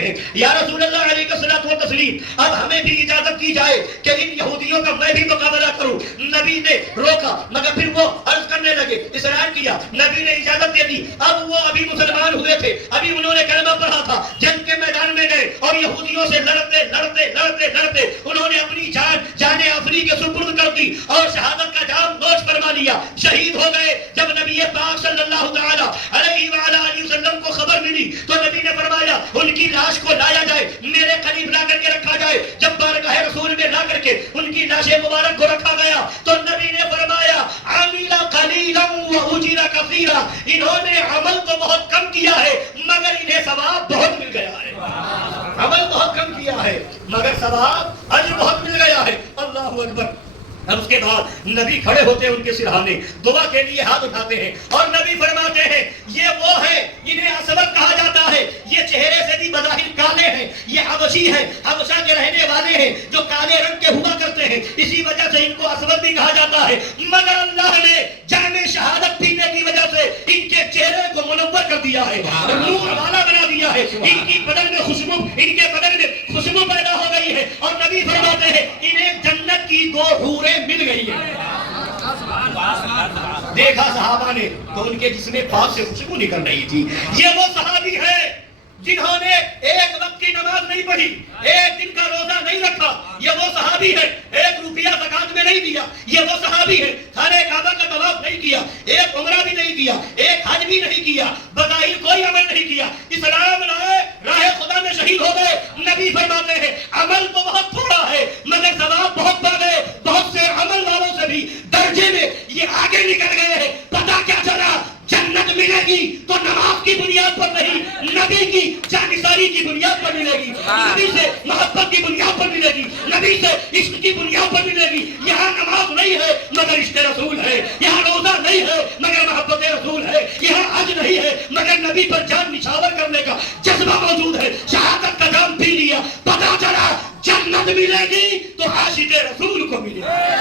پوچھتے ہیں یا رسول اللہ علیہ الصلوۃ والتسلیم اب ہمیں بھی اجازت دی جائے کہ ان یہودیوں کا میں بھی مقابلہ کروں. نبی نے روکا مگر پھر وہ عرض کرنے لگے, اصرار کیا, نبی نے اجازت دے دی. اب وہ ابھی مسلمان ہوئے تھے, ابھی انہوں نے کلمہ پڑھا تھا, جنگ کے میدان میں گئے اور یہودیوں سے لڑتے لڑتے لڑتے لڑتے انہوں نے اپنی جان آفری کے سپرد کر دی اور شہادت کا جام نوش فرما لیا, شہید ہو گئے. جب نبی پاک صلی اللہ تعالی علیہ وآلہ وسلم کو خبر ملی تو نبی نے فرمایا ان کی لاش کو لایا جائے, میرے قریب لا کر کے رکھا جائے. جب بارگاہ رسول میں لا کر کے ان کی لاش مبارک کو رکھا گیا تو نبی نے فرمایا عمل قلیلا واجر کثیرا, انہوں نے عمل تو بہت کم کیا ہے مگر انہیں ثواب بہت مل گیا ہے. عمل بہت کم کیا ہے مگر ثواب اجر بہت مل گیا ہے. اللہ اکبر. اور اس کے بعد نبی کھڑے ہوتے ہیں ان کے سرہانے, دعا کے لیے ہاتھ اٹھاتے ہیں اور نبی فرماتے ہیں یہ وہ ہے انہیں اسود کہا جاتا ہے, یہ چہرے سے بھی بظاہر کالے ہیں, یہ حبشی ہیں, حبشہ کے رہنے والے ہیں جو کالے رنگ کے ہوا کرتے ہیں, اسی وجہ سے ان کو اسود بھی کہا جاتا ہے. مگر اللہ نے جام شہادت پینے کی وجہ سے ان کے چہرے کو منور کر دیا ہے, نور والا بنا دیا ہے, ان کی بدن میں خوشبو, ان کے بدن میں خوشبو پیدا ہو گئی ہے. اور نبی فرماتے ہیں انہیں جنت کی 2 حوریں مل گئی ہے. دیکھا صحابہ نے تو ان کے جسم پاک سے خوشبو نکل رہی تھی. یہ وہ صحابی ہے جنہوں نے ایک وقت کی نماز نہیں پڑھی, ایک دن کا روزہ نہیں رکھا. یہ وہ صحابی ہے 1 روپیہ زکات میں نہیں دیا. یہ وہ صحابی ہے خانہ کعبہ کا طواف نہیں کیا, ایک عمرہ بھی نہیں کیا, ایک حج بھی نہیں کیا, بظاہر کوئی عمل نہیں کیا, اسلام لائے, راہ خدا میں شہید ہو گئے. نبی فرماتے ہیں عمل تو بہت تھوڑا ہے مگر ثواب بہت بڑھ گئے. بہت سے عمل والوں سے بھی درجے میں یہ آگے نکل گئے ہیں. پتہ کیا چلا, جنت ملے گی تو نماز کی بنیاد پر نہیں, نبی کی جانثاری کی بنیاد پر ملے گی, نبی سے محبت کی بنیاد پر ملے گی, نبی سے عشق کی بنیاد پر ملے گی. یہاں نماز نہیں ہے مگر عشق رسول ہے, یہاں روزہ نہیں ہے مگر محبت رسول ہے, یہاں حج نہیں ہے مگر نبی پر جان نچھاور کرنے کا جذبہ موجود ہے. شہادت کا جام پی لیا, پتہ چلا جنت ملے گی تو عاشق رسول کو ملے گی.